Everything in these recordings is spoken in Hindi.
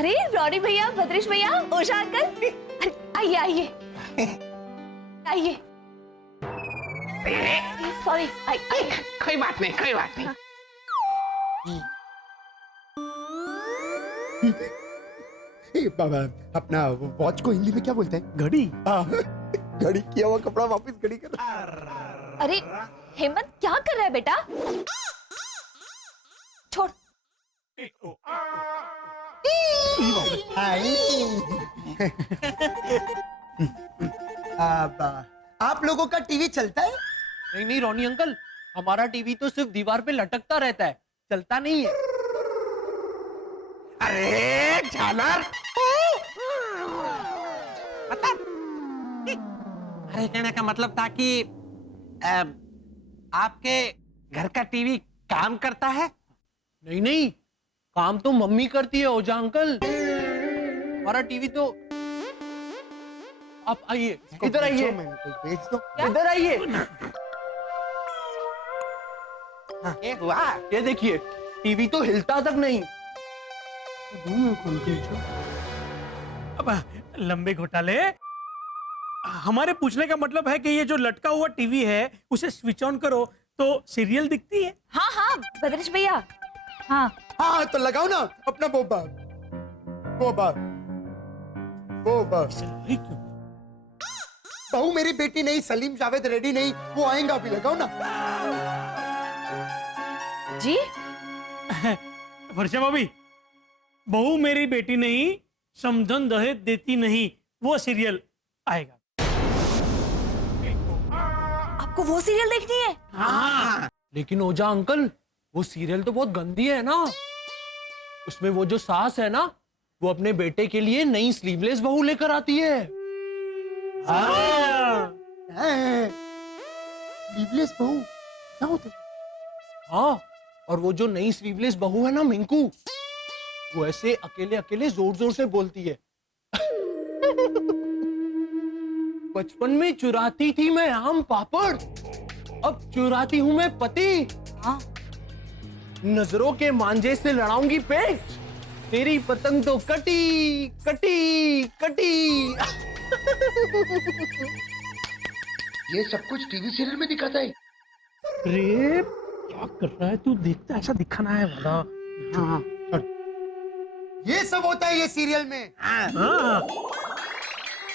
अरे रॉनी भैया, भद्रेश भैया, ओशा अंकल, अरे आइए आइए आइए। सॉरी, आइए। कोई बात नहीं, कोई बात नहीं। बाबा अपना वॉच को हिंदी में क्या बोलते हैं? घड़ी। घड़ी किया हुआ कपड़ा वापस घड़ी कर। अरे हेमंत क्या कर रहा है बेटा? छोड़। आप लोगों का टीवी चलता है? नहीं नहीं रोनी अंकल, हमारा टीवी तो सिर्फ दीवार पे लटकता रहता है, चलता नहीं है। अरे झालर, अरे कहने का मतलब था कि आपके घर का टीवी काम करता है? नहीं नहीं, काम तो मम्मी करती है ओझा अंकल। हमारा टीवी तो, आप आइए, इधर आइए, इधर आइए। ये हुआ? ये देखिए, टीवी तो हिलता तक नहीं। अब लंबे घोटाले, हमारे पूछने का मतलब है कि ये जो लटका हुआ टीवी है उसे स्विच ऑन करो तो सीरियल दिखती है। हाँ हाँ भद्रेश भैया, हाँ हाँ तो लगाओ ना अपना बोबा। बहू मेरी बेटी नहीं, सलीम जावेद रेडी नहीं, वो आएगा अभी, लगाओ ना। जी। वर्षा भाभी, बहू मेरी बेटी नहीं, समधन दहेज देती नहीं, वो सीरियल आएगा। आपको वो सीरियल देखनी है? हाँ। लेकिन ओझा अंकल, वो सीरियल तो बहुत गंदी है ना। उसमें वो जो सास है ना, वो अपने बेटे के लिए नई स्लीवलेस बहू लेकर आती है। स्लीवलेस बहू क्या होता है? हाँ, और वो जो नई स्लीवलेस बहू है ना मिंकू, वो ऐसे अकेले अकेले जोर जोर से बोलती है। बचपन में चुराती थी मैं आम पापड़, अब चुराती हूं मैं पति। हाँ। नजरों के मांझे से लड़ाऊंगी पेच, तेरी पतंग तो कटी कटी कटी। ये सब कुछ टीवी सीरियल में दिखाता है। अरे क्या कर रहा है तू? देखता ऐसा दिखाना है वाला। हाँ। ये सब होता है ये सीरियल में। हाँ।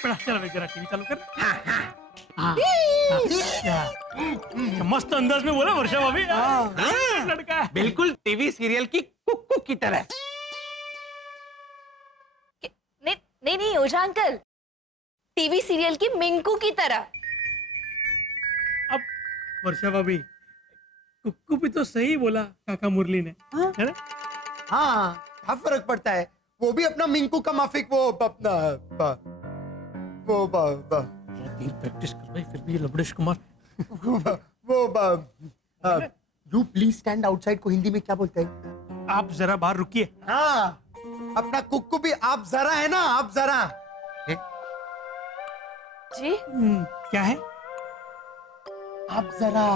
बड़ा चल भाई, जरा टीवी चालू कर। हाँ। क्या मस्त अंदाज में बोला वर्षा भाभी। लड़का है। बिल्कुल टीवी सीरियल की कुक्कू की तरह। नहीं नहीं नहीं ओझा अंकल, टीवी सीरियल की मिंकू की तरह। अब वर्षा भाभी, कुक्कू भी तो सही बोला काका मुरली ने, है ना? हाँ, क्या फर्क पड़ता है? वो भी अपना मिंकू का माफिक, वो अपना प्रैक्टिस कर रही फिर भी Labdesh Kumar. You please stand outside को हिंदी में क्या बोलते हैं? आप जरा बाहर रुकिए। हाँ, अपना कुक्कू भी आप जरा है ना, आप जरा। जी क्या है? आप जरा,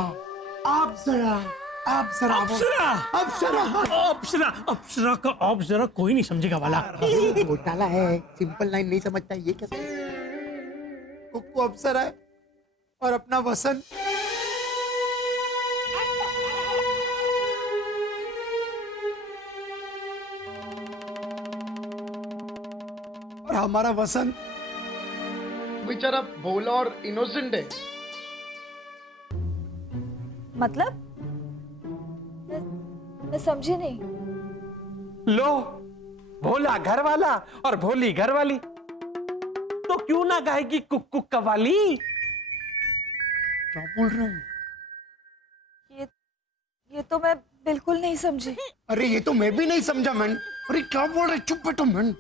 आप जरा, आप जरा, अप्सरा। अप्सरा। अप्सरा, अप्सरा का आप जरा कोई नहीं समझेगा वाला। घोटाला है, सिंपल लाइन नहीं समझता ये कैसे? कुक्कू अप्सरा है और अपना वसंत और हमारा वसंत बेचारा भोला और इनोसेंट है। मतलब मैं समझी नहीं। लो, भोला घर वाला और भोली घर वाली, तो क्यों ना गाएगी कुक्कू कवाली? क्या बोल रहे हैं? ये तो मैं बिल्कुल नहीं समझी। अरे ये तो मैं भी नहीं समझा मैन। अरे क्या बोल रहे? चुप बैठो मैन।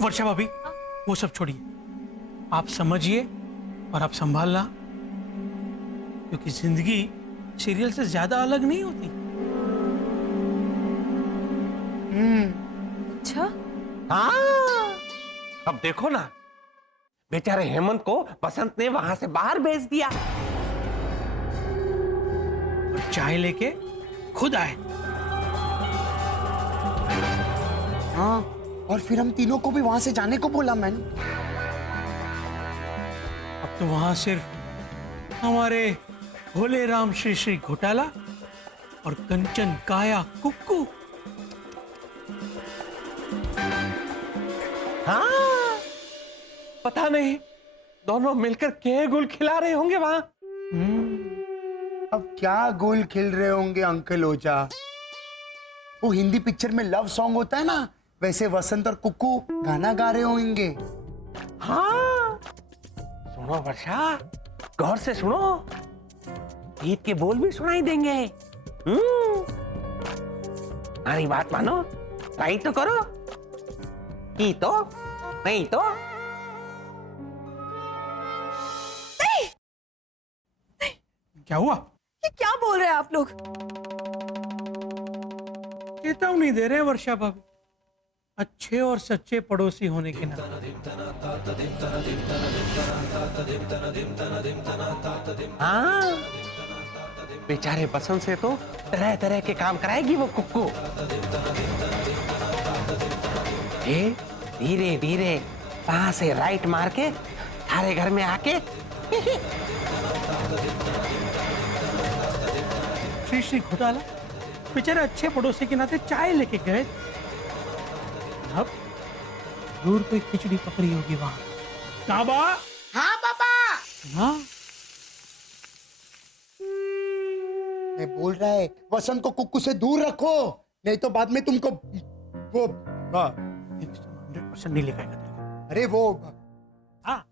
वर्षा भाभी, वो सब छोड़िए, आप समझिए और आप संभालना, क्योंकि जिंदगी सीरियल से ज्यादा अलग नहीं होती। अच्छा, हाँ, अब देखो ना, बेचारे हेमंत को बसंत ने वहां से बाहर भेज दिया और चाय लेके खुद आए। हाँ, और फिर हम तीनों को भी वहां से जाने को बोला मैंने। अब तो वहां सिर्फ हमारे भोले राम श्री श्री घोटाला और कंचन काया कुक्कू। हाँ, पता नहीं दोनों मिलकर क्या गुल खिला रहे होंगे वहां। अब क्या गोल खेल रहे होंगे अंकल ओझा? वो हिंदी पिक्चर में लव सॉन्ग होता है ना, वैसे वसंत और कुक्कू गाना गा रहे होंगे। हाँ, सुनो वर्षा, गौर से सुनो, गीत के बोल भी सुनाई देंगे। हमारी बात मानो, ट्राई तो करो। की तो नहीं तो क्या हुआ? ये क्या बोल रहे हैं आप लोग? चेतावनी दे रहे हैं वर्षा भाभी, अच्छे और सच्चे पड़ोसी होने के नाते। हाँ, बेचारे बसंत से तो तरह तरह के काम कराएगी वो कुक्कू। धीरे धीरे वहां से राइट मार के थारे घर में आके श्री श्री घोटाला बेचारे अच्छे पड़ोसी के नाते चाय लेके गए। अब दूर कोई खिचड़ी पकड़ी होगी वहां। काबा? हाँ पापा। हाँ, मैं बोल रहा है वसंत को कुक्कू से दूर रखो, नहीं तो बाद में तुमको वो 100% नहीं लिखाएगा तेरे को। अरे वो हाँ,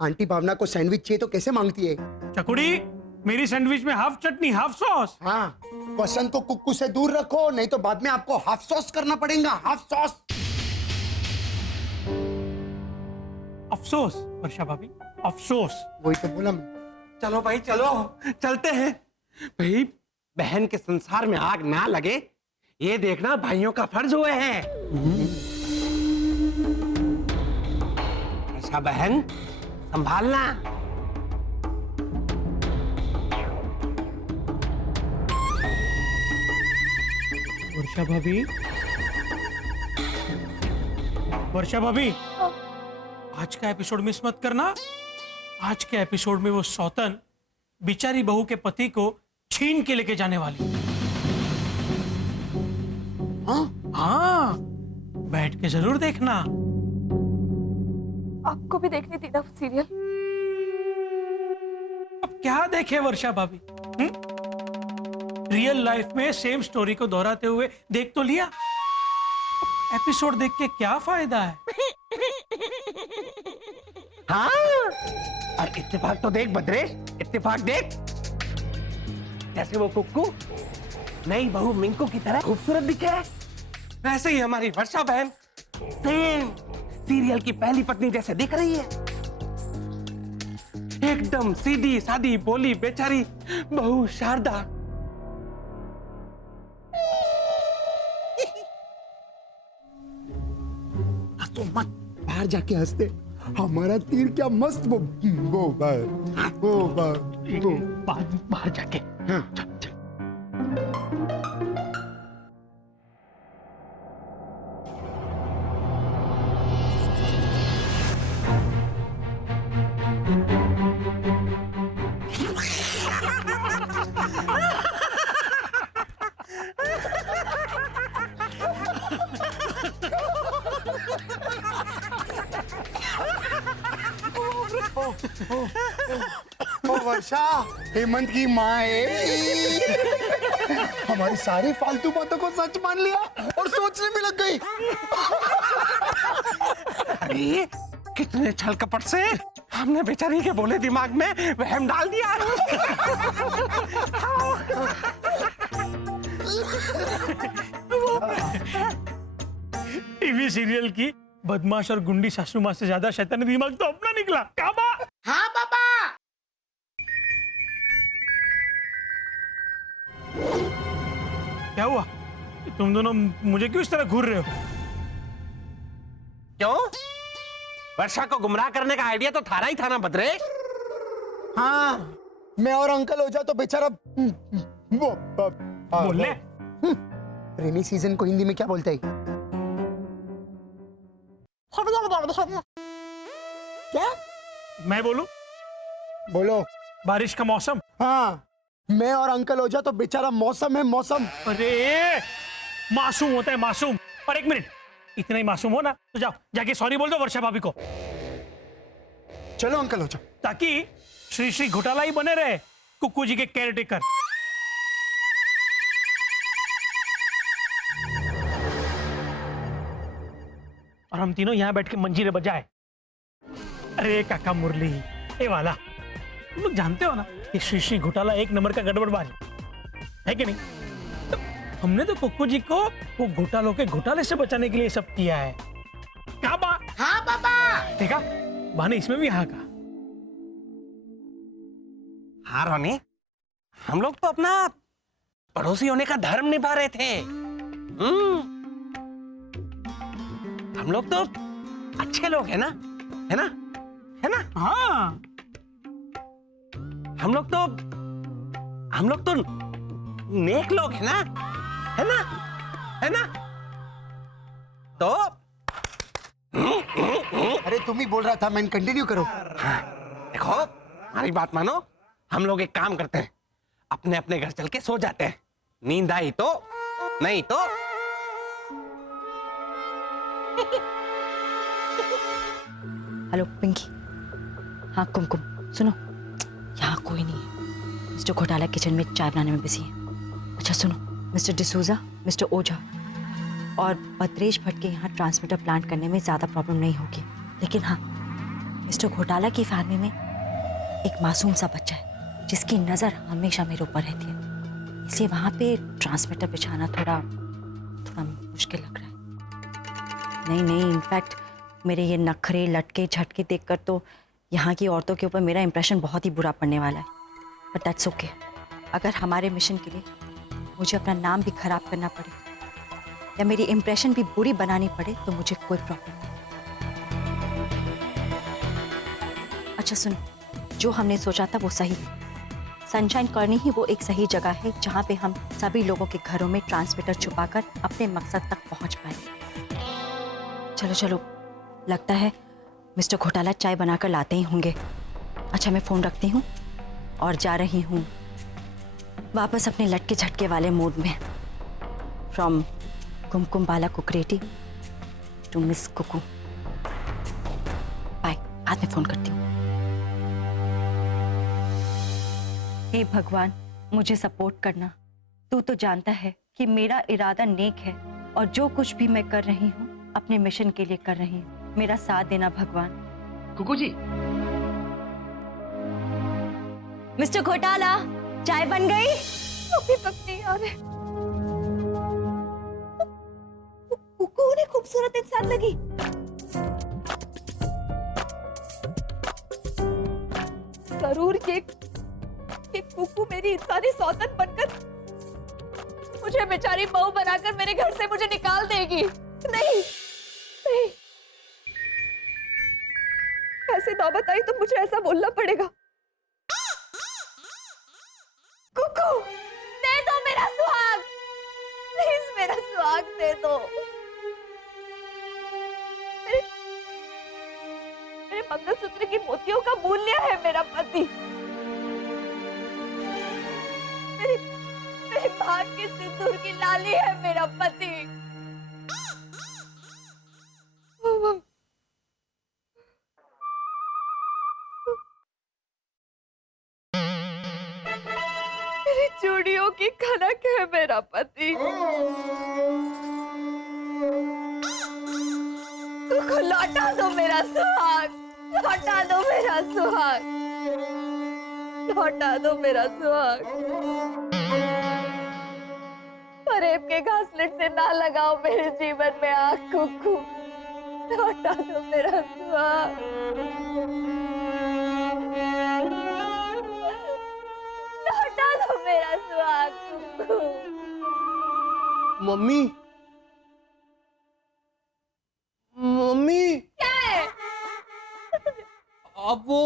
आंटी भावना को सैंडविच चाहिए तो कैसे मांगती है? चकुड़ी, मेरी सैंडविच में हाफ चटनी हाफ सॉस। हाँ, वसंत को कुक्कू से दूर रखो, नहीं तो बाद में आपको हाफ सॉस करना पड़ेगा। Half sauce. अफसोस वर्षा भाभी, अफसोस। वही तो बोला मैं। चलो भाई चलो, चलते हैं भाई। बहन के संसार में आग ना लगे, ये देखना भाइयों का फर्ज हुए है। ऐसा बहन संभालना। वर्षा भाभी, वर्षा भाभी, आज का एपिसोड मिस मत करना। आज के एपिसोड में वो सौतन बिचारी बहू के पति को छीन के लेके जाने वाली। हाँ, बैठ के जरूर देखना। आपको भी देखनी थी ना सीरियल? अब क्या देखे वर्षा भाभी? रियल लाइफ में सेम स्टोरी को दोहराते हुए देख तो लिया, एपिसोड देख के क्या फायदा है? हाँ, और इत्तेफाक तो देख बद्रेश, इत्तेफाक देख। जैसे वो कुक्कू नई बहू मिंकू की तरह खूबसूरत दिखे, वैसे ही हमारी वर्षा बहन सेम सीरियल की पहली पत्नी जैसे दिख रही है। एकदम सीधी सादी बोली बेचारी बहू शारदा। तो मत, बाहर जाके हंसते। हमारा तीर क्या मस्त वो बाहर जाके। हाँ। ओ वर्षा, हेमंत की माँ है। हमारी सारी फालतू बातों को सच मान लिया और सोचने में लग गई। अरे कितने छल कपट से हमने बेचारी के बोले दिमाग में वहम डाल दिया। टीवी सीरियल की बदमाश और गुंडी सासू माँ से ज्यादा शैतानी दिमाग तो अपना निकला। काबा? हाँ पापा। क्या हुआ? तुम दोनों मुझे क्यों इस तरह घूर रहे हो? क्यों? वर्षा को गुमराह करने का आइडिया तो थारा ही था ना बद्रे। हाँ, मैं और अंकल हो जाए तो बेचारा वो बोल ले। रेनी सीजन को हिंदी में क्या बोलते हैं? क्या? मैं बोलूं? बोलो। बारिश का मौसम। हाँ, मैं और अंकल ओझा तो बेचारा मौसम है, मौसम। अरे मासूम होता है मासूम। और एक मिनट, इतना ही मासूम हो ना तो जाओ जाके सॉरी बोल दो वर्षा भाभी को, चलो अंकल ओझा। ताकि श्री श्री घोटाला ही बने रहे कुक्कू जी के केयरटेकर। और हम तीनों यहाँ बैठ के मंजीरे बजाए। अरे काका मुरली, ये वाला तुम लोग जानते हो ना कि श्री श्री घोटाला एक नंबर का गड़बड़बाज है कि नहीं? तो हमने तो कुक्कू जी को वो घोटालों के घोटाले से बचाने के लिए सब किया है। क्या बा? हाँ पापा। देखा, बा ने इसमें भी हाँ कहा। हाँ रोनी, हम लोग तो अपना पड़ोसी होने का धर्म निभा रहे थे। हम लोग तो अच्छे लोग हैं ना, है ना, है ना? हाँ, हम लोग तो नेक लोग हैं ना, है ना, है ना? तो अरे तुम ही बोल रहा था, मैं कंटिन्यू करो। देखो, हमारी बात मानो, हम लोग एक काम करते हैं, अपने अपने घर चल के सो जाते हैं। नींद आई तो, नहीं तो हेलो पिंकी। हाँ कुमकुम, सुनो, यहाँ कोई नहीं है। मिस्टर घोटाला किचन में चाय बनाने में बिजी है। अच्छा सुनो, मिस्टर डिसूजा, मिस्टर ओझा और भद्रेश भट्ट के यहाँ ट्रांसमीटर प्लांट करने में ज़्यादा प्रॉब्लम नहीं होगी, लेकिन हाँ, मिस्टर घोटाला की फैमिली में एक मासूम सा बच्चा है जिसकी नज़र हमेशा मेरे ऊपर रहती है, इसलिए वहाँ पे ट्रांसमीटर बिछाना थोड़ा मुश्किल लग रहा है। नहीं, इनफैक्ट मेरे ये नखरे लटके झटके देखकर तो यहाँ की औरतों के ऊपर मेरा इंप्रेशन बहुत ही बुरा पड़ने वाला है। But that's okay. अगर हमारे मिशन के लिए मुझे अपना नाम भी खराब करना पड़े या मेरी इंप्रेशन भी बुरी बनानी पड़े तो मुझे कोई प्रॉब्लम नहीं। अच्छा सुनो, जो हमने सोचा था वो सही है। सनशाइन कॉलोनी ही वो एक सही जगह है जहाँ पे हम सभी लोगों के घरों में ट्रांसमीटर छुपाकर अपने मकसद तक पहुँच पाए। चलो, लगता है मिस्टर घोटाला चाय बनाकर लाते ही होंगे। अच्छा मैं फ़ोन रखती हूँ और जा रही हूँ वापस अपने लटके झटके वाले मूड में। From Kumkum Bala Kukreti to miss Kuku. Bye, बाद में फ़ोन करती हूँ। हे भगवान, मुझे सपोर्ट करना। तू तो जानता है कि मेरा इरादा नेक है और जो कुछ भी मैं कर रही हूँ अपने मिशन के लिए कर रही हूँ। मेरा साथ देना भगवान। कुकू जी, मिस्टर घोटाला, चाय बन गई? अभी तक नहीं आ रहे। कुकू उन्हें खूबसूरत इंसान लगी। जरूर ये कुकू मेरी इंसानी सौतन बनकर मुझे बेचारी बहू बनाकर मेरे घर से मुझे निकाल देगी। नहीं, ऐसी नौबत आई तो मुझे ऐसा बोलना पड़ेगा। कुकू, दे दो मेरा सुहाग, प्लीज मेरा सुहाग दे दो। मेरे मंगलसूत्र की मोतियों का मूल्य है मेरा पति। मेरे भाग के सिंदूर की लाली है मेरा पति। मेरी चूड़ियों की खनक है मेरा पति। कुकू, लौटा दो मेरा सुहाग, लौटा दो मेरा सुहाग, लौटा दो मेरा सुहाग। फरेब के घासलेट से ना लगाओ मेरे जीवन में आग। कुकू, लौटा दो मेरा सुहाग, लौटा दो मेरा सुहाग। कुकू, मम्मी, क्या है? आप वो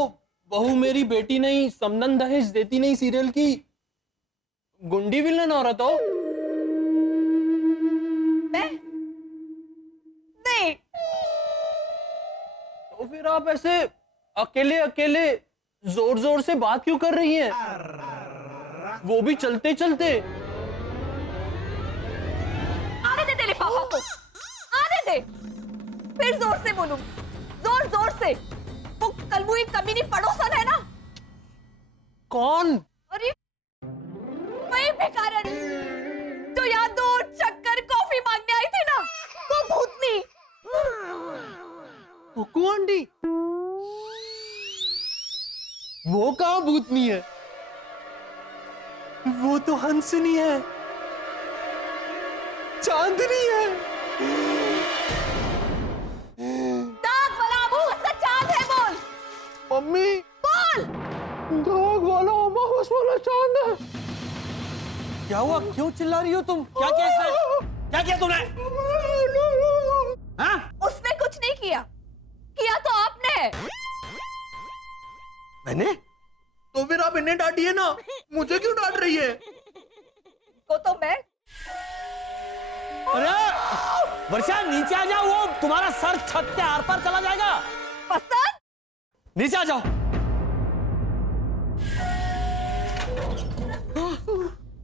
बहू मेरी बेटी नहीं, समदन दहेज देती नहीं सीरियल की गुंडी विलन औरत हो? मैं? नहीं, तो फिर आप ऐसे अकेले अकेले जोर जोर से बात क्यों कर रही हैं? वो भी चलते चलते। आने दे तेरे पापा को, आने दे। फिर जोर से बोलूं, जोर जोर से। वो कलमुई कमीनी पड़ोसन है ना। कौन? अरे वही भिखारन जो यहाँ दूध शक्कर कॉफी मांगने आई थी ना, वो भूतनी। कुकू आंटी? वो कहाँ भूतनी है? वो तो हंसनी है, चांदनी है। दाग वाला अमावस का चांद है, बोल मम्मी, बोल। दाग वाला अमावस वाला चांद है। क्या हुआ? क्यों चिल्ला रही हो तुम? क्या किया इसने? क्या किया तुमने? हाँ? उसने कुछ नहीं किया, किया तो आपने। मैंने? तो फिर आप इन्हें डांटिए ना, मुझे क्यों डांट रही है? को तो मैं। अरे वर्षा, नीचे आ जाओ, वो तुम्हारा सर छत के आर पार चला जाएगा। पसंद? नीचे आ जाओ।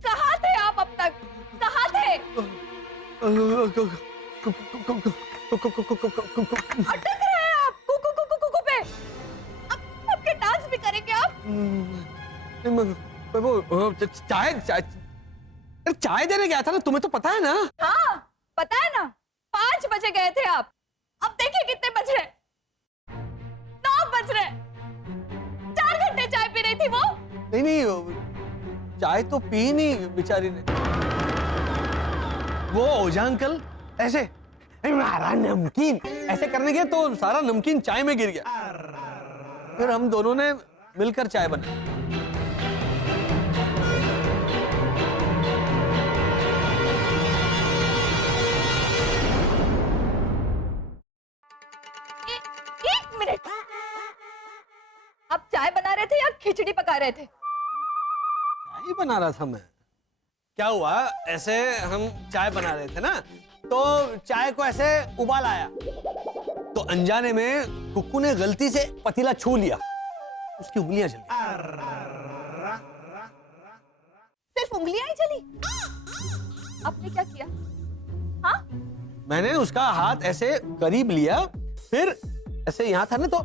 कहाँ थे आप अब तक? कहाँ थे? अटक रहे हैं आप कुकू कुकू कुकू पे। अब के डांस भी करेंगे आप? वो चाय चाय चाय देने गया था ना, तुम्हें तो पता है ना। हाँ पता है ना, 5 बजे गए थे आप। अब देखिए कितने बज रहे, 9 बज रहे। 4 घंटे चाय पी रही थी वो। नहीं नहीं, चाय तो पी नहीं बेचारी ने। वो ओझा अंकल ऐसे हमारा नमकीन ऐसे करने गए तो सारा नमकीन चाय में गिर गया। फिर हम दोनों ने मिलकर चाय बनाई। एक मिनट, आप चाय बना रहे थे या खिचड़ी पका रहे थे? चाय बना रहा था मैं। क्या हुआ, ऐसे हम चाय बना रहे थे ना, तो चाय को ऐसे उबाल आया, तो अनजाने में कुक्कू ने गलती से पतीला छू लिया, उसकी उंगलियां जल गई। सिर्फ उंगलियां ही जली? आपने क्या किया? हाँ? मैंने उसका हाथ ऐसे करीब लिया, फिर ऐसे यहाँ था ना तो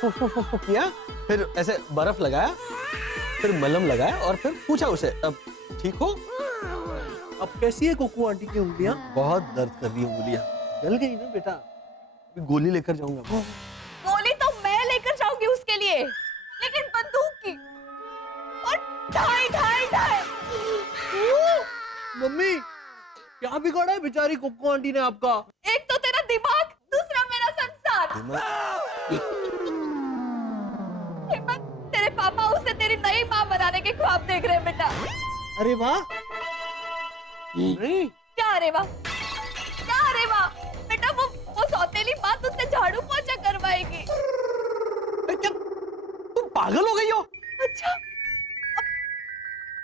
फुक फुक फुक फुक किया, फिर ऐसे बर्फ लगाया, फिर मलहम लगाया और फिर पूछा उसे, अब ठीक हो? अब कैसी है कुकू आंटी की उंगलियां? बहुत दर्द कर रही है उंगलियां। जल गई ना बेटा, अभी गोली लेकर जाऊंगा। गोली तो मैं लेकर जाऊंगी उसके लिए, लेकिन बंदूक की। और ढाई ढाई ढाई। मम्मी, क्या बिगाड़ा है बेचारी कुकू आंटी ने आपका? एक तो तेरा दिमाग, दूसरा मेरा संसार। हिम्मत, तेरे पापा उसे तेरी नई माँ बनाने के ख्वाब देख रहे हैं बेटा। अरे वाह। नहीं, क्या अरे वाह, क्या अरे वाह? बेटा वो सौतेली माँ तुझसे झाड़ू पोछा करवाएगी। क्या तुम पागल हो गई हो? अच्छा,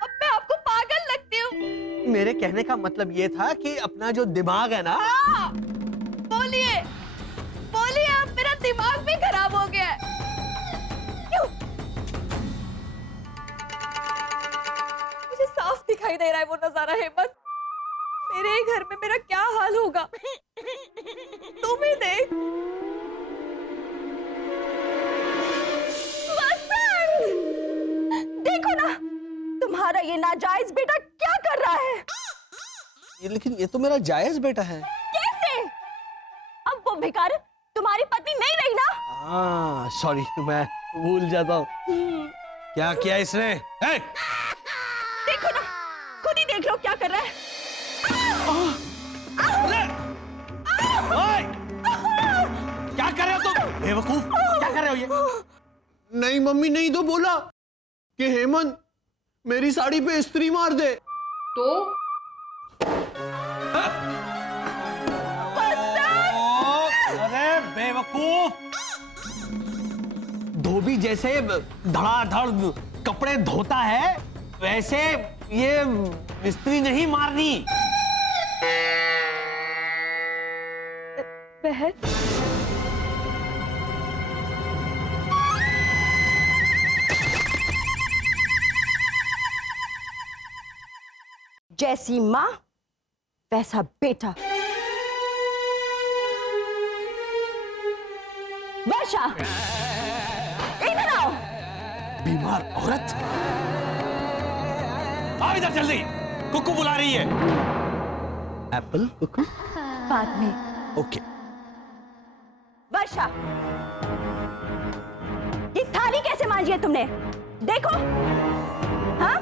अब मैं आपको पागल लगती हूँ? मेरे कहने का मतलब ये था कि अपना जो दिमाग है ना। हाँ, बोलिए बोलिए, अब मेरा दिमाग भी खराब हो गया है। क्यों? मुझे साफ दिखाई दे रहा है वो नजारा। हेमंत, मेरे ही घर में मेरा क्या हाल होगा, तुम ही देख। देखो ना, तुम्हारा ये नाजायज बेटा क्या कर रहा है। लेकिन ये तो मेरा जायज बेटा है। कैसे? अब वो भिखारी तुम्हारी पत्नी नहीं रही ना? हाँ सॉरी, मैं भूल जाता हूँ। क्या किया इसने? है? देखो ना, खुद ही देख लो क्या कर रहा है। ओए! क्या कर रहे हो तुम? बेवकूफ, क्या कर रहे हो ये? नहीं मम्मी, नहीं तो बोला कि हेमंत मेरी साड़ी पे इस्त्री मार दे। तो अरे बेवकूफ, धोबी जैसे धड़ाधड़ कपड़े धोता है, वैसे ये इस्त्री नहीं मारनी। बहन, जैसी माँ वैसा बेटा। वर्षा, इधर आओ। बीमार औरत, आओ इधर जल्दी, कुक्कू बुला रही है। एप्पल कुक्कू बाद में। ओके। वर्षा, ये थाली कैसे मांजी है तुमने? देखो, हाँ,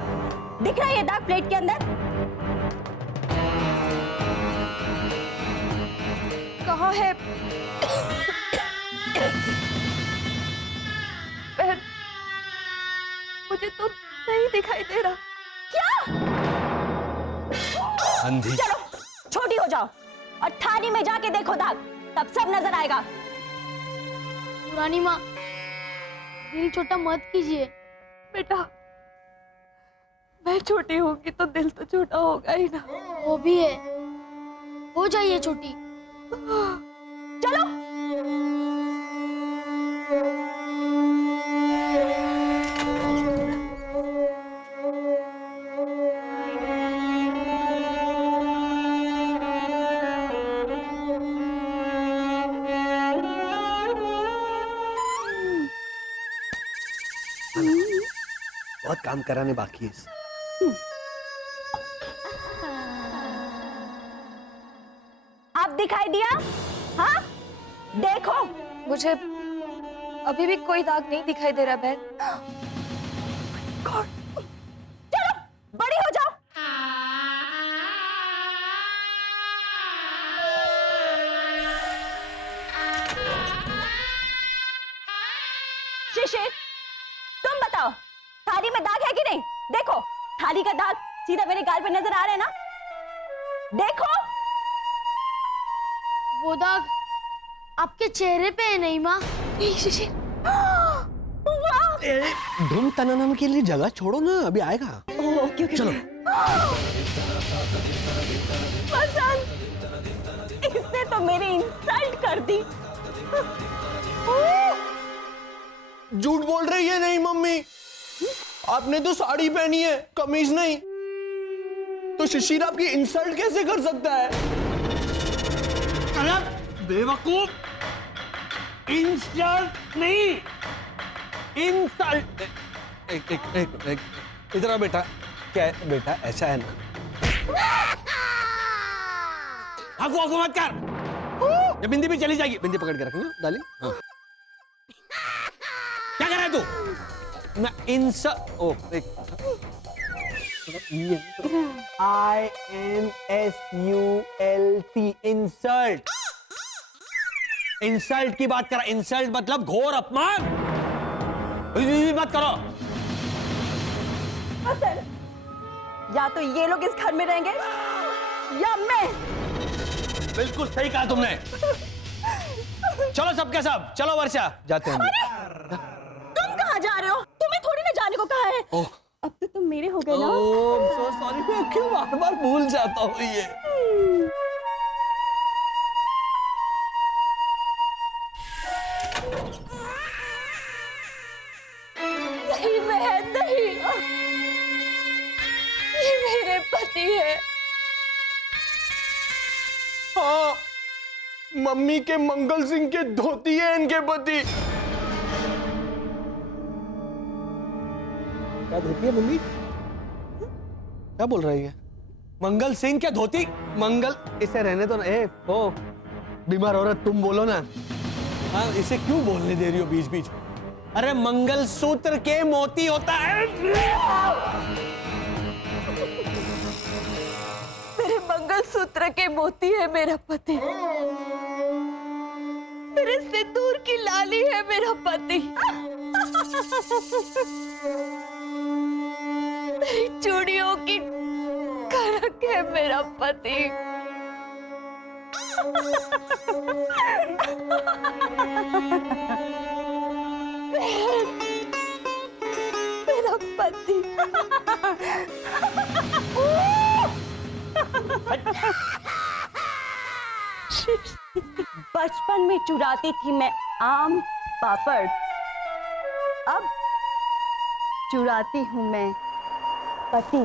दिख रहा है ये दाग प्लेट के अंदर? कहाँ है? बहन, मुझे तो नहीं दिखाई दे रहा। क्या? अंधी। चलो, छोटी हो जाओ और थाली में जाके देखो दाग, तब सब नजर आएगा। पुरानी माँ, दिल छोटा मत कीजिए। बेटा, मैं छोटी होगी तो दिल तो छोटा होगा ही ना। वो भी है, हो जाइए छोटी। चलो। बहुत काम कराने बाकी है। अब दिखाई दिया? हाँ, देखो। मुझे अभी भी कोई दाग नहीं दिखाई दे रहा बहन। चलो, बड़ी हो जाओ। शिशिर, तुम बताओ, थाली में दाग है कि नहीं? देखो, थाली का दाग सीधा मेरे गाल पे नजर आ रहा है ना? देखो। वो दाग आपके चेहरे पे है नहीं माँ? धुम तननम के लिए जगह छोड़ो ना, अभी आएगा। Okay okay. चलो। बसंत, इसने तो मेरी इंसल्ट कर दी। झूठ बोल रही है। नहीं मम्मी, आपने तो साड़ी पहनी है, कमीज नहीं, तो शिशिर आपकी इंसल्ट कैसे कर सकता है? अरे बेवकूफ, इंसल्ट नहीं, इंसल्ट। एक इधर आ बेटा। क्या है बेटा, ऐसा है ना? अफवाह मत कर, ये बिंदी भी चली जाएगी। बिंदी पकड़ के रखना डाली। हाँ। क्या कर रहा है तू? मैं इंसल्ट, ओ एक INSULT, इंसल्ट। इंसल्ट की बात करा। इंसल्ट मतलब घोर अपमान। मत करो। बसंत, या तो ये लोग इस घर में रहेंगे या मैं। बिल्कुल सही कहा तुमने। चलो सबके सब, चलो वर्षा, जाते हैं। तुम कहाँ जा रहे हो? तुम्हें थोड़ी ना जाने को कहा है। अब तो तुम मेरे हो गए ना। सो सॉरी, मैं क्यों बार बार भूल जाता हूँ ये। नहीं बहन, नहीं, ये मेरे पति है। हाँ, मम्मी के मंगल सिंह के धोती है इनके पति। क्या धोती है मम्मी? क्या बोल रही है? मंगल सिंह क्या धोती? मंगल, इसे रहने दो ना। ओ बीमार औरत, तुम बोलो ना। हाँ, इसे क्यों बोलने दे रही हो बीच बीच में? अरे मंगल सूत्र के मोती होता है। मेरे मंगलसूत्र के मोती है मेरा पति। मेरे सिंदूर की लाली है मेरा पति। मेरी चूड़ियों की खड़क है मेरा पति। मेरा पति। बचपन में चुराती थी मैं आम पापड़, अब चुराती हूं मैं पति।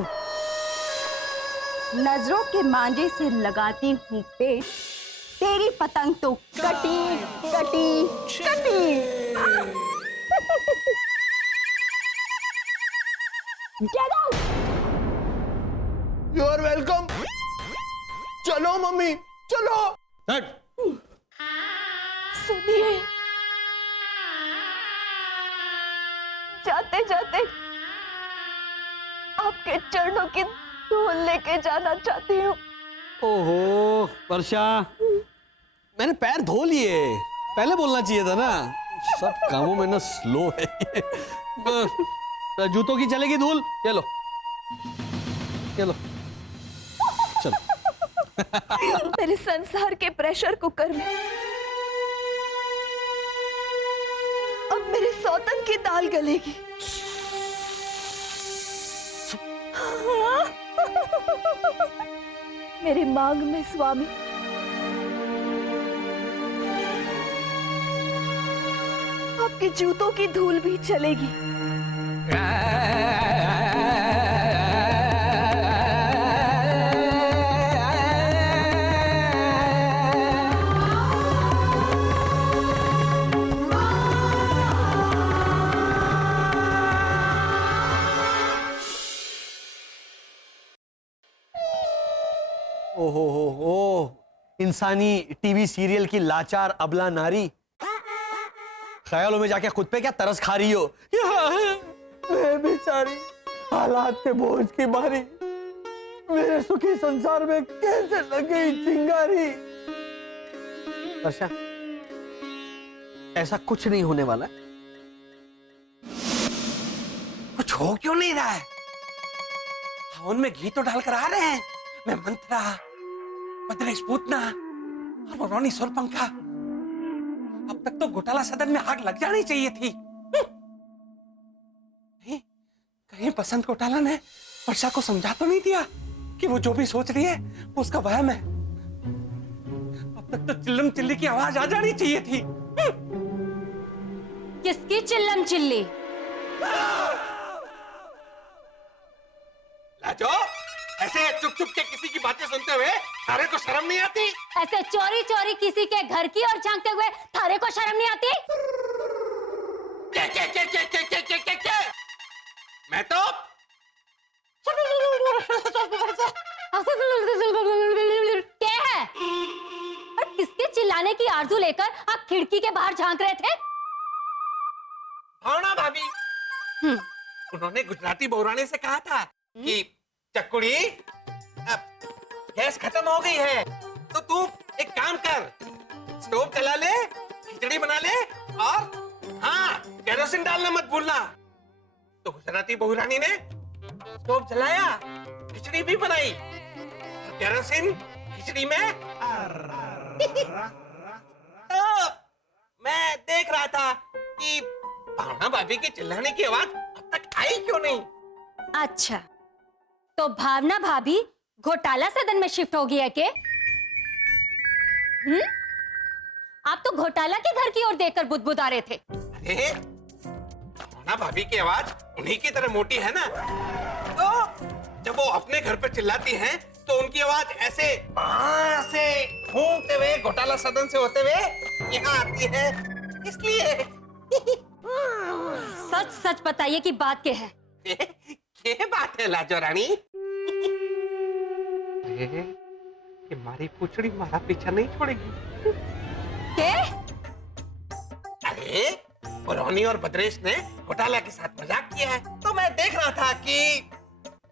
नजरों के मांझे से लगाती हूँ पेट, तेरी पतंग तो कटी कटी कटी। Get out! You are welcome. चलो मम्मी चलो। सुनिए, जाते जाते आपके चरणों की धूल लेके जाना चाहती हूँ। ओहो वर्षा, मैंने पैर धो लिए, पहले बोलना चाहिए था ना। सब कामों में ना स्लो है ये। जूतों की चलेगी धूल, ये लो ये लो, चलो। मेरे संसार के प्रेशर कुकर में अब मेरे सौतन की दाल गलेगी। मेरी मांग में स्वामी, आपके जूतों की धूल भी चलेगी। ओहो, इंसानी टीवी सीरियल की लाचार अबला नारी, ख्यालों में जाके खुद पे क्या तरस खा रही हो? मैं बेचारी हालात के बोझ की मारी मेरे सुखी संसार में कैसे लग गई चिंगारी। वर्षा, ऐसा कुछ नहीं होने वाला। कुछ हो क्यों नहीं रहा है? हवन में घी तो डालकर आ रहे हैं। मैं मंत्रा, भद्रेश पूतना और वो रोनी सोलपंखा। अब तक तो घोटाला सदन में आग लग जानी चाहिए थी। नहीं, कहीं बसंत घोटाला ने वर्षा को समझा तो नहीं दिया कि वो जो भी सोच रही है वो उसका वहम है। अब तक तो चिल्लम चिल्ली की आवाज आ जानी चाहिए थी। किसकी चिल्लम चिल्ली? लाजो, ऐसे चुप चुप के किसी की बातें सुनते हुए थारे को शर्म नहीं आती? ऐसे चोरी चोरी किसी के घर की ओर झांकते हुए थारे को शर्म नहीं आती? क्या? मैं तो क्या है? और किसके चिल्लाने की आरजू लेकर आप खिड़की के बाहर झांक रहे थे? भावना भाभी, उन्होंने गुजराती बहुरानी से कहा था कि चक्कुड़ी, अब गैस खत्म हो गई है तो तू एक काम कर, स्टोव जला ले, खिचड़ी बना ले और हाँ, केरोसिन डालना मत भूलना। तो गुजराती बहुरानी ने स्टोव जलाया, खिचड़ी भी बनाई, केरोसिन खिचड़ी में। तो मैं देख रहा था कि भावना भाभी की चिल्लाने की आवाज अब तक आई क्यों नहीं। अच्छा, तो भावना भाभी घोटाला सदन में शिफ्ट हो गई है के? आप तो घोटाला के घर की ओर देखकर बुदबुदा रहे थे। अरे, भावना भाभी की आवाज उन्हीं की तरह मोटी है ना, तो जब वो अपने घर पर चिल्लाती हैं, तो उनकी आवाज ऐसे वहां से घूमते हुए घोटाला सदन से होते हुए यहाँ आती है, इसलिए। सच सच बताइए कि बात क्या है? ये बात है लाजो रानी। ये मारी पूछड़ी मारा पीछा नहीं छोड़ेगी। क्या? अरे, रोनी और भद्रेश ने घोटाला के साथ मजाक किया है, तो मैं देख रहा था कि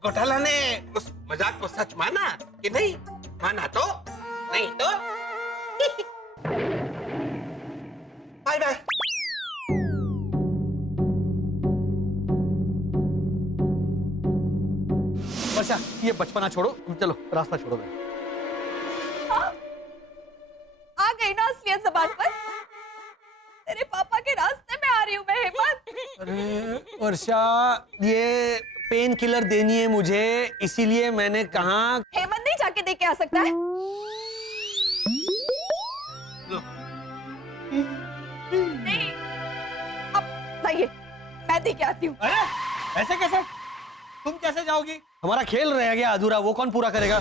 घोटाला ने उस मजाक को सच माना कि नहीं। माना तो नहीं तो बाय बाय। वर्षा, ये बचपना छोड़ो, चलो रास्ता छोड़ो। आ गई ना असलियत ज़बान पर। तेरे पापा के रास्ते में आ रही हूँ मैं, हेमंत। अरे वर्षा, ये पेन किलर देनी है मुझे, इसीलिए मैंने कहा। हेमंत नहीं जाके दे के आ सकता है? नहीं, अब लाइए, मैं दे के आती हूँ। अरे, ऐसे कैसे? तुम कैसे जाओगी? हमारा खेल रह गया अधूरा, वो कौन पूरा करेगा?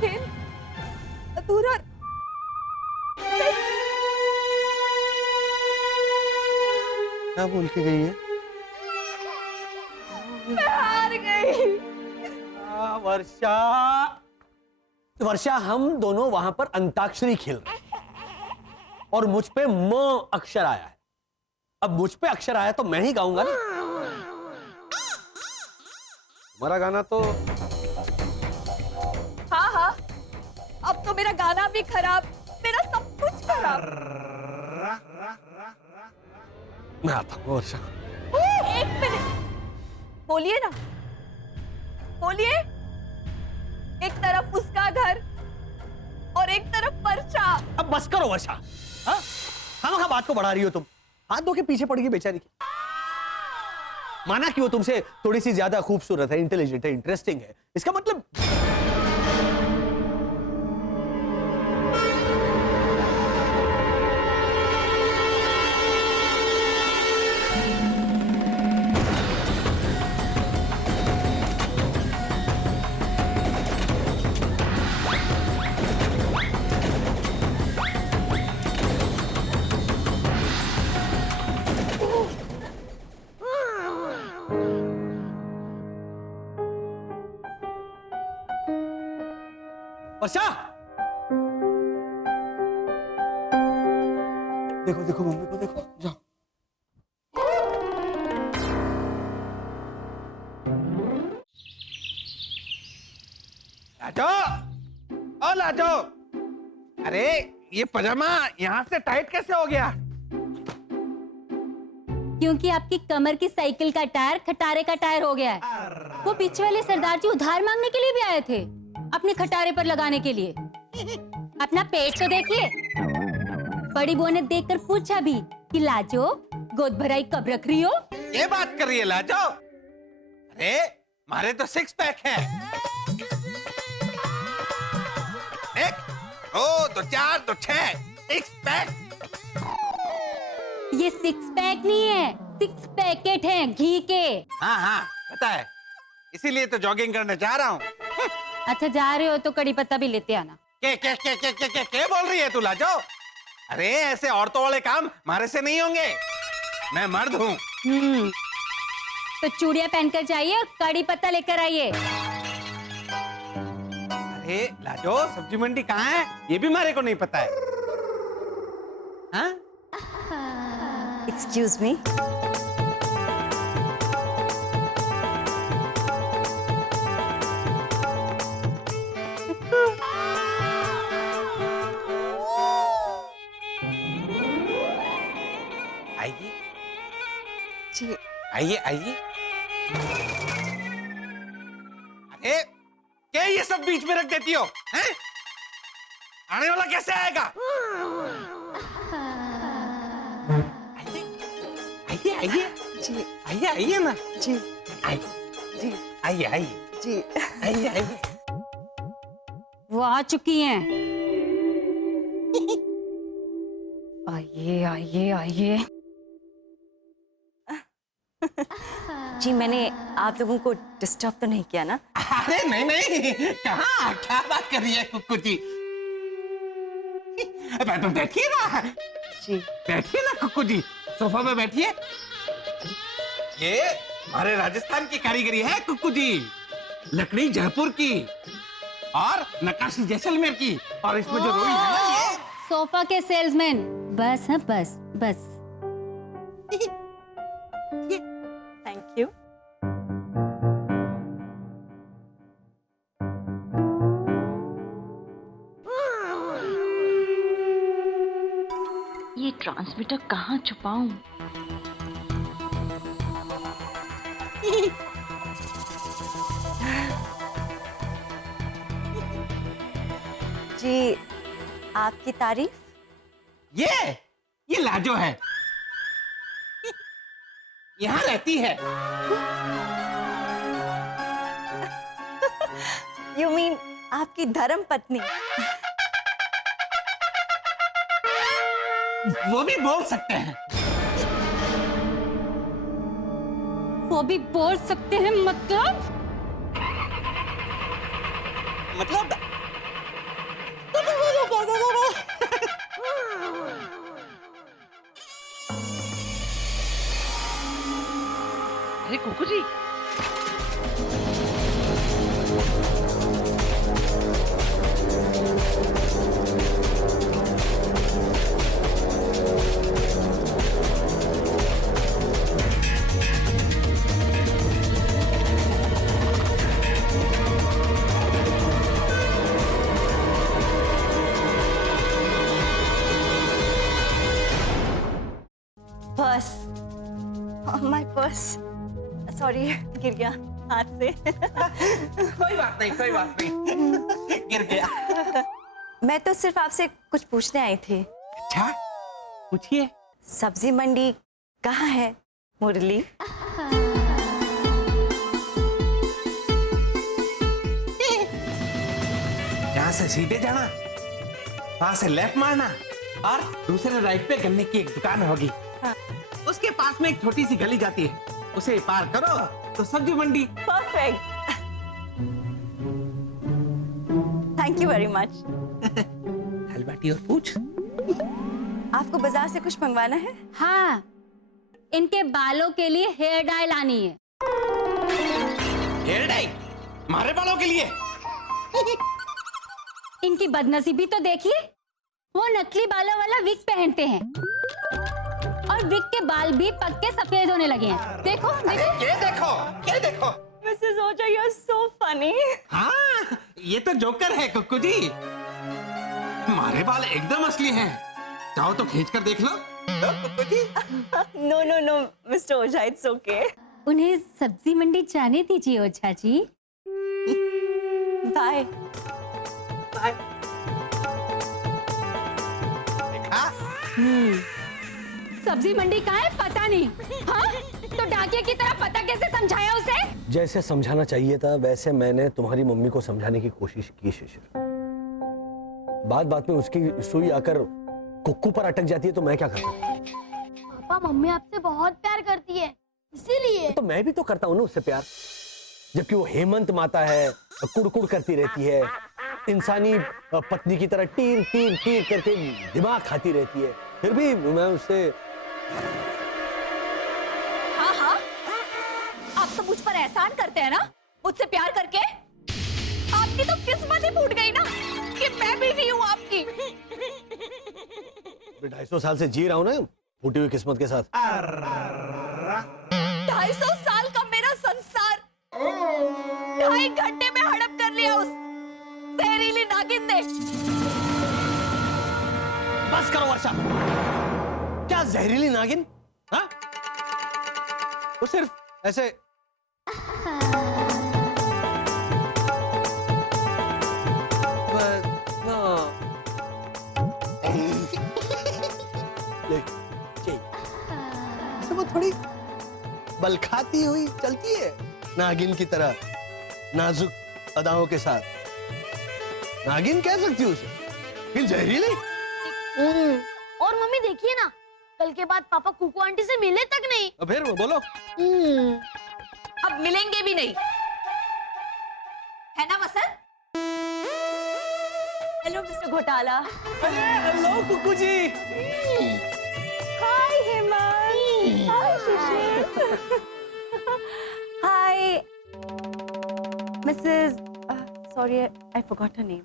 खेल अधूरा? क्या बोल के गई है? मैं हार गई। वर्षा, वर्षा, हम दोनों वहां पर अंताक्षरी खेल रहे हैं और मुझ पे म अक्षर आया है। अब मुझ पे अक्षर आया तो मैं ही गाऊंगा ना। हमारा गाना तो हाँ हाँ, अब तो मेरा गाना भी खराब, मेरा सब कुछ खराब। मैं आता हूँ वर्षा। एक मिनट, बोलिए ना, बोलिए। एक तरफ उसका घर और एक तरफ पर्चा। अब बस करो वर्षा, हाँ? हाँ, बात को बढ़ा रही हो तुम। हाथ धो के पीछे पड़ गई बेचारी की। माना कि वो तुमसे थोड़ी सी ज्यादा खूबसूरत है, इंटेलिजेंट है, इंटरेस्टिंग है, इसका मतलब वर्षा, देखो देखो मम्मी को देखो, जाओ। लाजो, ओ लाजो, अरे ये पजामा यहाँ से टाइट कैसे हो गया? क्योंकि आपकी कमर की साइकिल का टायर खटारे का टायर हो गया है। वो पीछे वाले सरदार जी उधार मांगने के लिए भी आए थे, अपने खटारे पर लगाने के लिए। अपना पेट तो देखिए। बड़ी बहू ने देखकर पूछा भी कि लाजो गोद भराई कब रख रही हो? ये बात कर रही है लाजो? अरे मारे तो 6 पैक है। 1 2 तो 4 तो 6 6 पैक। ये 6 पैक नहीं है, 6 पैकेट हैं घी के। हाँ हाँ पता है, इसीलिए तो जॉगिंग करने जा रहा हूँ। अच्छा जा रहे हो तो कड़ी पत्ता भी लेते आना। क्या बोल रही है तू लाजो? अरे ऐसे औरतों वाले काम हमारे से नहीं होंगे, मैं मर्द हूँ। तो चूड़ियां पहनकर जाइए और कड़ी पत्ता लेकर आइए। अरे लाजो, सब्जी मंडी कहाँ है ये भी हमारे को नहीं पता है। हाँ? Excuse me. आइए जी आइए आइए। अरे क्या ये सब बीच में रख देती हो हैं? आने वाला कैसे आएगा? आइए आइए जी आइए आइए ना जी आइए जी आइए आइए जी आइए आइए। वो आ चुकी हैं। आइए आइए आइए। जी मैंने आप लोगों को डिस्टर्ब तो नहीं किया ना? अरे नहीं नहीं, कहाँ, क्या बात कर रही है कुक्कू जी? बैठिए ना जी बैठिए ना कुक्कू जी, सोफा में बैठिए। ये हमारे राजस्थान की कारीगरी है कुक्कू जी, लकड़ी जयपुर की और नक्काशी जैसलमेर की, और इसमें जो रोई है ना ये सोफा के सेल्समैन। बस है बस बस। Thank you. ये ट्रांसमीटर कहाँ छुपाऊं? जी आपकी तारीफ? ये लाजो है, यहाँ रहती है। यू मीन आपकी धर्म पत्नी? वो भी बोल सकते हैं। वो भी बोल सकते हैं मतलब? अरे कुकू जी, पर्स, माय पर्स, सॉरी गिर गया हाथ से। कोई बात नहीं, कोई बात नहीं, गिर गया। मैं तो सिर्फ आपसे कुछ पूछने आई थी। अच्छा, पूछिए। सब्जी मंडी कहाँ है मुरली? यहाँ से सीधे जाना, वहां से लेफ्ट मारना और दूसरे राइट पे गन्ने की एक दुकान होगी। उसके पास में एक छोटी सी गली जाती है, उसे पार करो तो सब्जी मंडी। Perfect, thank you very much. दाल बाटी और पूछ। आपको बाजार से कुछ मंगवाना है? हाँ, इनके बालों के लिए हेयर डाई लानी है। Hair dye? हमारे बालों के लिए? इनकी बदनसीबी तो देखिए, वो नकली बालों वाला विग पहनते हैं और विग के बाल भी पक्के सफेद होने लगे हैं। देखो देखो, ये देखो, ये देखो। Mrs Ojha, you are so funny. हाँ, ये तो जोकर है कुक्कू जी। हमारे बाल एकदम असली हैं। चाहो तो खींच कर देख लो। लो Kukku ji. No no no mister Ojha, it's okay. उन्हें सब्जी मंडी जाने दीजिए ओझा जी। बाय। सब्जी मंडी कहाँ है पता नहीं। हाँ? तो डाकिया की तरह पता कैसे समझाया उसे? जैसे समझाना चाहिए था वैसे मैंने तुम्हारी मम्मी को समझाने की कोशिश की शिशिर। बात बात में उसकी सुई आकर कुक्कू पर अटक जाती है तो मैं क्या करता हूँ? पापा मम्मी आपसे बहुत प्यार करती है, इसीलिए। तो मैं भी तो करता हूँ ना उससे प्यार, जबकि वो हेमंत माता है, कुड़कुड़ करती रहती है, इंसानी पत्नी की तरह टीर टीर टीर करके दिमाग खाती रहती है, फिर भी मैं उससे। हाँ हाँ, आप तो मुझ पर एहसान करते हैं ना, मुझसे प्यार करके। आपकी तो किस्मत ही फूट गई ना कि मैं भी नहीं हूँ आपकी। 250 साल से जी रहा हूँ ना फूटी हुई किस्मत के साथ। 250 साल का मेरा संसार 2.5 घंटे में हड़प कर लिया उस जहरीली नागिन ने। बस करो वर्षा, क्या जहरीली नागिन? हाँ? वो सिर्फ ऐसे वो थोड़ी बल खाती हुई चलती है नागिन की तरह, नाजुक अदाओं के साथ। नागिन कह सकती हूँ उसे, लेकिन जहरीली। और मम्मी देखिए ना, कल के बाद पापा कुकू आंटी से मिले तक नहीं। अब फिर वो बोलो। अब मिलेंगे भी नहीं, है ना Vasant? Hello mister Ghotala. Hello Kukku ji. Hi Hemant. Hi Shishir. Hi missus, sorry I forgot her name.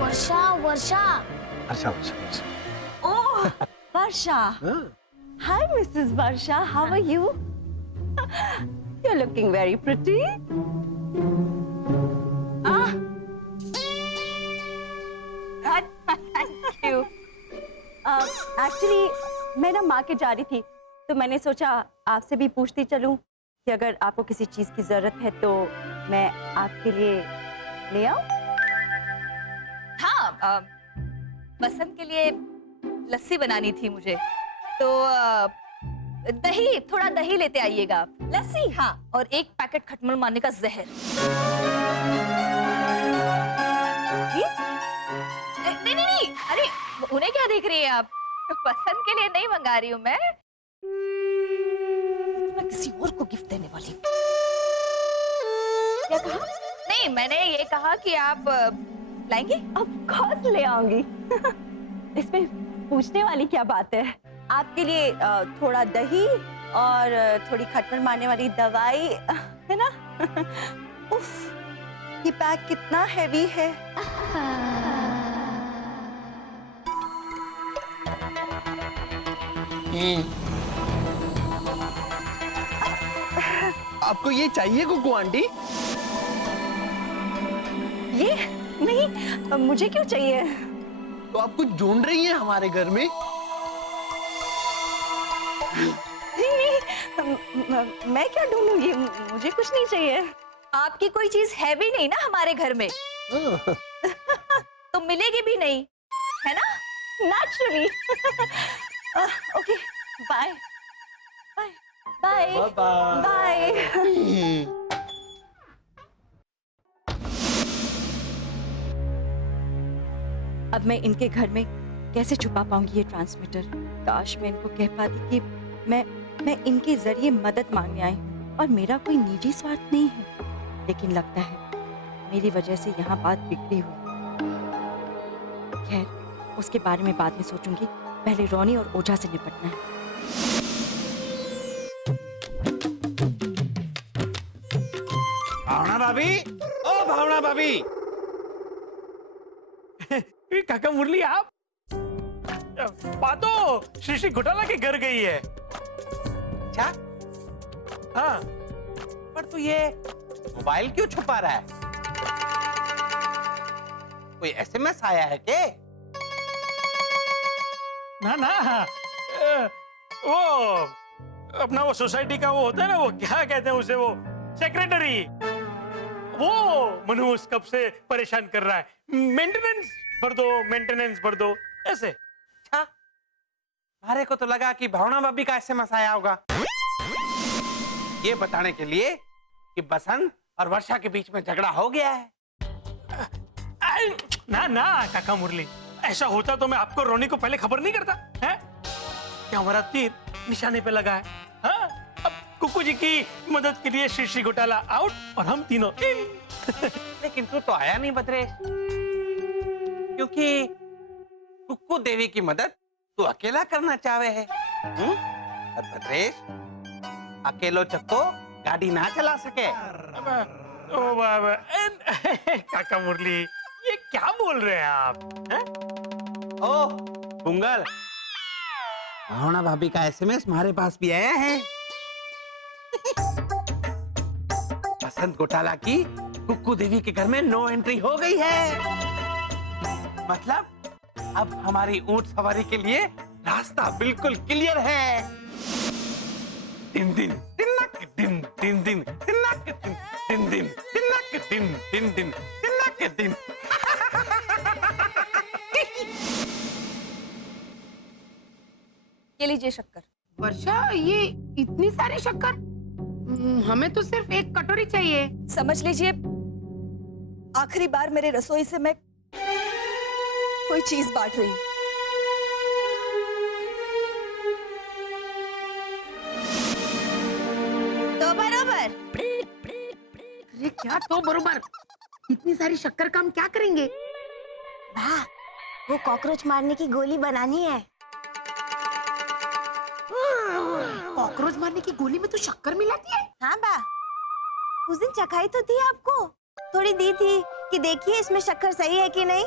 Varsha Varsha. अच्छा अच्छा। ओह वर्षा। Hi Mrs. Varsha, how are you? You're looking very pretty. Thank you. Actually, मैं ना मार्केट जा रही थी, तो मैंने सोचा आपसे भी पूछती चलूं कि अगर आपको किसी चीज की जरूरत है तो मैं आपके लिए ले आऊं? हाँ, वसंत के लिए लस्सी बनानी थी मुझे, तो दही, थोड़ा दही लेते आइएगा। लस्सी? हाँ, और 1 पैकेट खटमल मारने का जहर। नहीं नहीं नहीं, अरे उन्हें क्या देख रही है आप? पसंद के लिए नहीं मंगा रही हूँ मैं किसी और को गिफ्ट देने वाली। क्या कहा? नहीं, मैंने ये कहा कि आप लाएंगे। ऑफ कोर्स ले आऊंगी। इसमें पूछने वाली क्या बात है? आपके लिए थोड़ा दही और थोड़ी खटपट मारने वाली दवाई है ना? उफ, ये पैक कितना हैवी है। आपको ये चाहिए कुकू आंटी? ये नहीं, मुझे क्यों चाहिए? तो आप कुछ ढूंढ रही हैं हमारे घर में? नहीं नहीं, मैं क्या ढूंढूंगी? मुझे कुछ नहीं चाहिए। आपकी कोई चीज है भी नहीं ना हमारे घर में। तो मिलेगी भी नहीं, है ना? Naturally. Okay, bye bye bye bye. अब मैं इनके घर में कैसे छुपा पाऊंगी ये ट्रांसमीटर? काश मैं इनको कह पाती कि मैं इनके जरिए मदद मांगने आई हूँ और मेरा कोई निजी स्वार्थ नहीं है। लेकिन लगता है मेरी वजह से यहाँ बात बिगड़ी हुई। खैर, उसके बारे में बाद में सोचूंगी। पहले रोनी और ओझा से निपटना है। भावना भाभी, ओ भावना भाभी। काका मुरली, आप पातो श्री घोटाला के घर गई है। क्या? हाँ, पर तू ये मोबाइल क्यों छुपा रहा है? कोई एसएमएस आया है क्या? ना ना, वो अपना वो सोसाइटी का वो होता है ना, वो क्या कहते हैं उसे, वो सेक्रेटरी, वो मनोज कब से परेशान कर रहा है। मेंटेनेंस भर दो ऐसे। अच्छा, हमारे को तो लगा कि भावना भाभी का एसएमएस आया होगा ये बताने के लिए कि बसंत और वर्षा के बीच में झगड़ा हो गया है। ना ना काका मुरली, ऐसा होता तो मैं आपको रोनी को पहले खबर नहीं करता है? क्या हमारा तीर निशाने पे लगा है? हाँ? अब कुकू जी की मदद के लिए श्री घोटाला आउट और हम तीनों इन। लेकिन तू तो आया नहीं भद्रेश, क्योंकि कुक्कू देवी की मदद तू अकेला करना चाहे है। और भद्रेश अकेलो चक्को गाड़ी ना चला सके। ओ बाबा, काका मुरली, ये क्या बोल रहे हैं आप? है? ओ बुंगल, भावना भाभी का एसएमएस हमारे पास भी आया है। बसंत घोटाला की कुक्कू देवी के घर में नो एंट्री हो गई है। मतलब अब हमारी ऊंट सवारी के लिए रास्ता बिल्कुल क्लियर है। दिन दिन तिनक दिन दिन दिन तिनक दिन दिन तिनक दिन दिन दिन तिनक दिन। ये लीजिए शक्कर। वर्षा, ये इतनी सारी शक्कर? हमें तो सिर्फ एक कटोरी चाहिए। समझ लीजिए, आखिरी बार मेरे रसोई से मैं कोई चीज बांट रही हूँ। तो बराबर। अरे क्या तो बरोबर? इतनी सारी शक्कर का हम क्या करेंगे? वाह, वो कॉकरोच मारने की गोली बनानी है। कॉकरोच मारने की गोली में तो शक्कर मिलाती है? हाँ बा, उस दिन चखाई तो थी आपको, थोड़ी दी थी कि देखिए इसमें शक्कर सही है कि नहीं।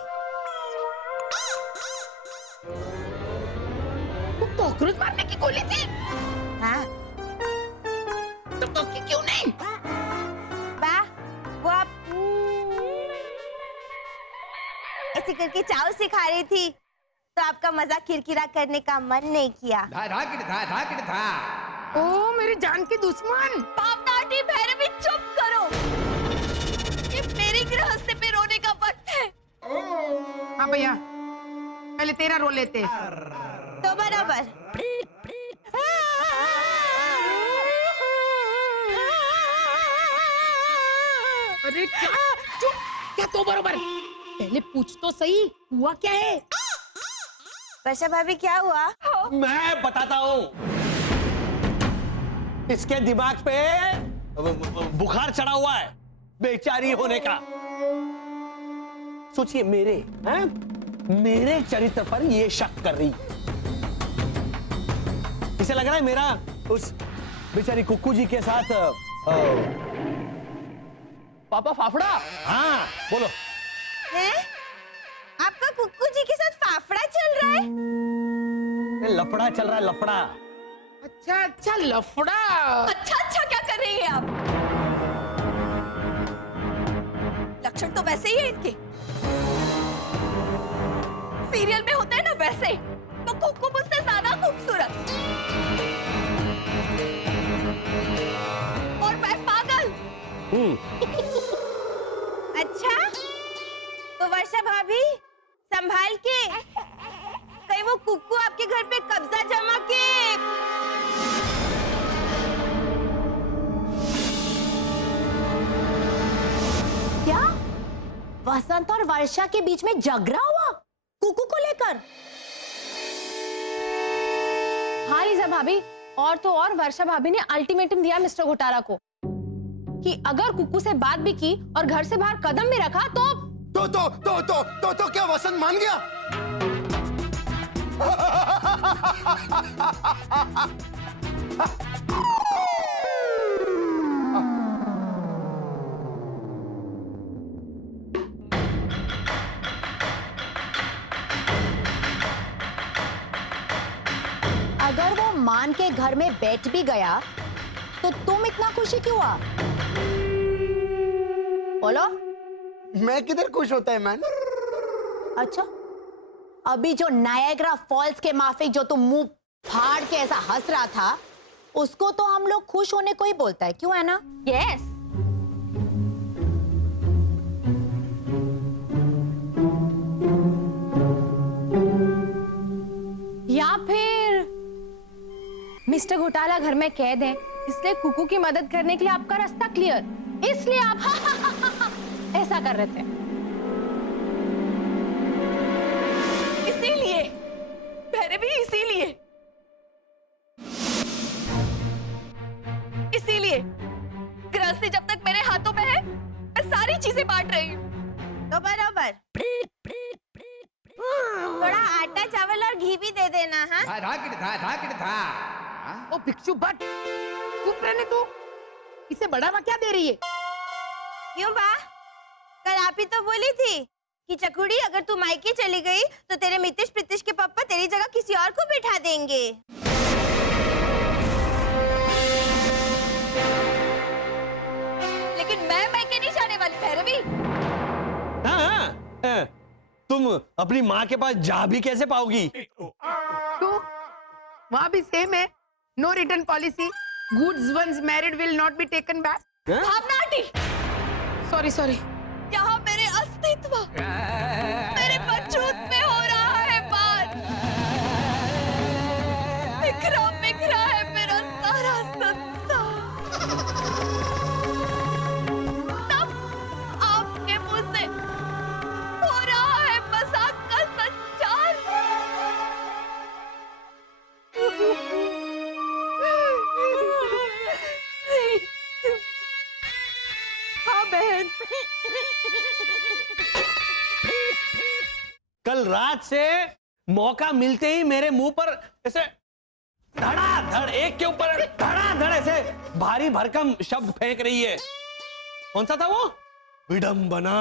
वो कॉकरोच मारने की गोली थी? हाँ। तो क्यों नहीं? बा, वो आप ऐसे करके चाव से खा रही थी तो आपका मजाक किरकिरा करने का मन नहीं किया। ओ मेरी जान की दुश्मन! पापनाटी भैरवी, चुप करो। ये मेरी गृहस्थी पे रोने का वक्त है। हाँ भैया, पहले तेरा रो लेते। तो बराबर। अरे क्या? चुप! क्या तो बराबर? पहले पूछ तो सही, हुआ क्या है? वर्षा भाभी क्या हुआ? मैं बताता हूँ। इसके दिमाग पे बुखार चढ़ा हुआ है बेचारी होने का। सोचिए मेरे चरित्र पर ये शक कर रही है। इसे लग रहा है मेरा उस बेचारी कुक्कू जी के साथ पापा फाफड़ा। हाँ बोलो। हैं? आपका कुक्कू जी के साथ फाफड़ा चल रहा है? लफड़ा चल रहा है, लफड़ा। अच्छा अच्छा, लफड़ा। अच्छा क्या कर रही है आप? लक्षण तो वैसे ही है इनके, सीरियल में होते हैं ना वैसे। तो कुक्कू मुझसे ज्यादा खूबसूरत और मैं पागल। अच्छा, तो वर्षा भाभी संभाल के, कहीं वो कुक्कू आपके घर पे कब्जा जमा के। क्या वसंत और वर्षा के बीच में झगड़ा हुआ कुकू को लेकर? हाँ लीजा भाभी, और तो और वर्षा भाभी ने अल्टीमेटम दिया मिस्टर घोटाला को कि अगर कुकू से बात भी की और घर से बाहर कदम भी रखा तो क्या वसंत मान गया? अगर वो मान के घर में बैठ भी गया तो तुम इतना खुशी क्यों हुआ? बोलो। मैं किधर खुश होता है मैन? अच्छा, अभी जो नायग्रा फॉल्स के माफिक जो तुम मुंह फाड़ के ऐसा हंस रहा था, उसको तो हम लोग खुश होने को ही बोलता है, क्यों है ना? यस। या फिर मिस्टर घोटाला घर में कैद है, इसलिए कुकू की मदद करने के लिए आपका रास्ता क्लियर, इसलिए आप ऐसा कर रहे थे। इसीलिए भैरवी, इसीलिए गृहस्थी जब तक मेरे हाथों में है, मैं सारी चीजें बांट रही हूँ। तो बराबर थोड़ा आटा चावल और घी भी दे देना। हाँ, ओ भिक्षु भट्ट, चुप रहने तू। इसे बढ़ावा क्या दे रही है? क्यों बा? कल आप ही तो बोली थी कि चकुड़ी, अगर तू मायके चली गई तो तेरे मितिश प्रीतिश के पापा तेरी जगह किसी और को बिठा देंगे। लेकिन मैं मायके नहीं जाने वाली भैरवी। हाँ, तुम अपनी माँ के पास जा भी कैसे पाओगी? तो वहाँ भी सेम है, no return policy, goods once married will not be taken back. Bhavna aunty, sorry. यहाँ मेरे अस्तित्व, मेरे वजूद में हो रहा है बात। बिखरा है मेरा सारा संसार। तब आपके मुंह से हो रहा है मजाक का संचार। हाँ बहन, कल रात से मौका मिलते ही मेरे मुंह पर ऐसे धड़ाधड़, एक के ऊपर धड़ाधड़ ऐसे भारी भरकम शब्द फेंक रही है। कौन सा था वो? विडंबना,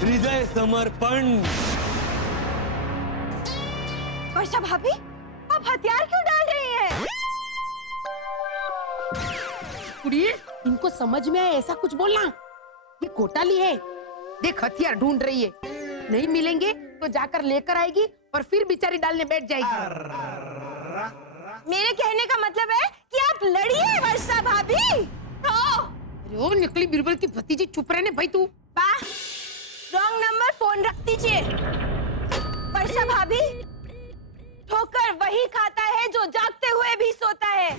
हृदय समर्पण। वर्षा भाभी, आप हथियार क्यों डाल रही हैं? कुड़िए, इनको समझ में आए ऐसा कुछ बोलना। ये घोटाली है, देख हथियार ढूंढ रही है, नहीं मिलेंगे तो जाकर लेकर आएगी और फिर बेचारी डालने बैठ जाएगी। मेरे कहने का मतलब है कि आप लड़िए वर्षा भाभी। अरे ओ निकली बिरबल की भतीजी, चुप रहने भाई तू। रॉन्ग नंबर फोन रख दीजिए। वर्षा भाभी, ठोकर वही खाता है जो जागते हुए भी सोता है।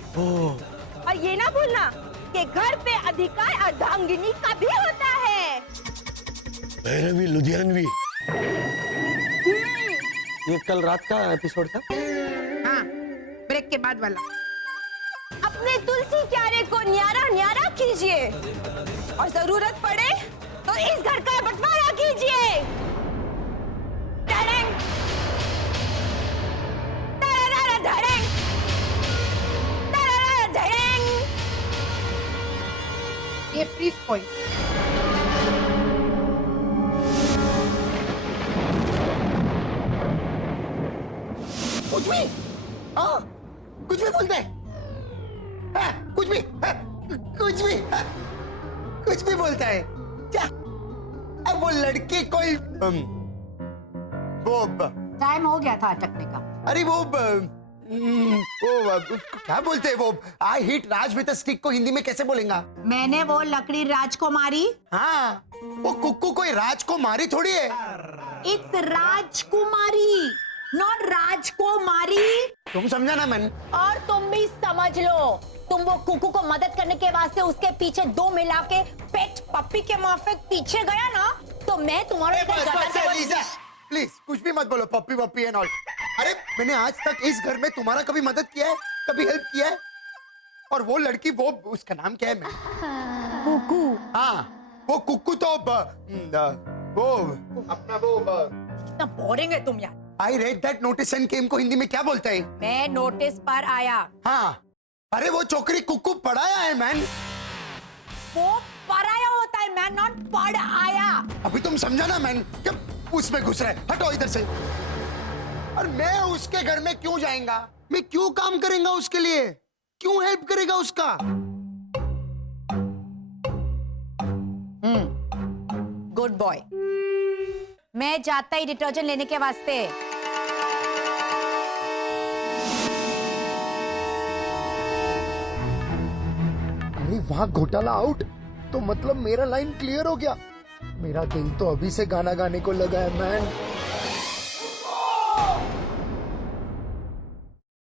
और ये ना भूलना कि घर पे अधिकार अर्धांगिनी का भी होता है। भैरवी लुधियानवी। ये कल रात का एपिसोड था। हाँ, ब्रेक के बाद वाला। अपने तुलसी क्यारे को न्यारा न्यारा कीजिए और जरूरत पड़े तो इस घर का बंटवारा कीजिए। धड़ेंग, धड़ेंग, धड़ेंग, धड़ेंग। ये फ्रीज पॉइंट। कुछ भी, हाँ, कुछ भी बोलते हैं, कुछ भी, कुछ भी, कुछ भी बोलता है क्या? अब वो लड़की कोई वो टाइम हो गया था अटकने का। अरे वो क्या बोलते हैं वो, I hit Raj with a stick को हिंदी में कैसे बोलेंगा? मैंने वो लकड़ी राजकुमारी। हाँ, वो कुक्कू कोई राजकुमारी थोड़ी है। इट्स राजकुमारी, नॉट राजकुमारी। तुम समझा ना मैन? और तुम भी समझ लो। तुम वो कुकू को मदद करने के वास्ते उसके पीछे 2 मिला के पेट पप्पी के माफिक पीछे गया ना, तो मैं तुम्हारे प्लीज कुछ भी मत बोलो, पप्पी पप्पी एंड ऑल। अरे मैंने आज तक इस घर में तुम्हारा कभी मदद किया है, कभी हेल्प किया है? और वो लड़की, वो उसका नाम क्या है? मैं कुकू। हाँ, वो कुक्कू तो वो अपना वो कितना बोरिंग है तुम यार। I read that notice and came को हिंदी में क्या बोलता है? मैं नोटिस पर आया। हाँ, अरे वो छोकरी कुक्कू पढ़ाया है मैन। वो पराया होता है मैन, नॉट पढ़ आया। अभी तुम समझा ना मैन? क्या उसमें घुस रहा है? हटो इधर से। और मैं उसके घर में क्यों जाएगा? मैं क्यों काम करेगा उसके लिए? क्यों हेल्प करेगा उसका? Good boy. मैं जाता ही डिटर्जेंट लेने के वास्ते। अरे वाह, घोटाला आउट। तो मतलब मेरा लाइन क्लियर हो गया। मेरा दिल तो अभी से गाना गाने को लगा है मैन।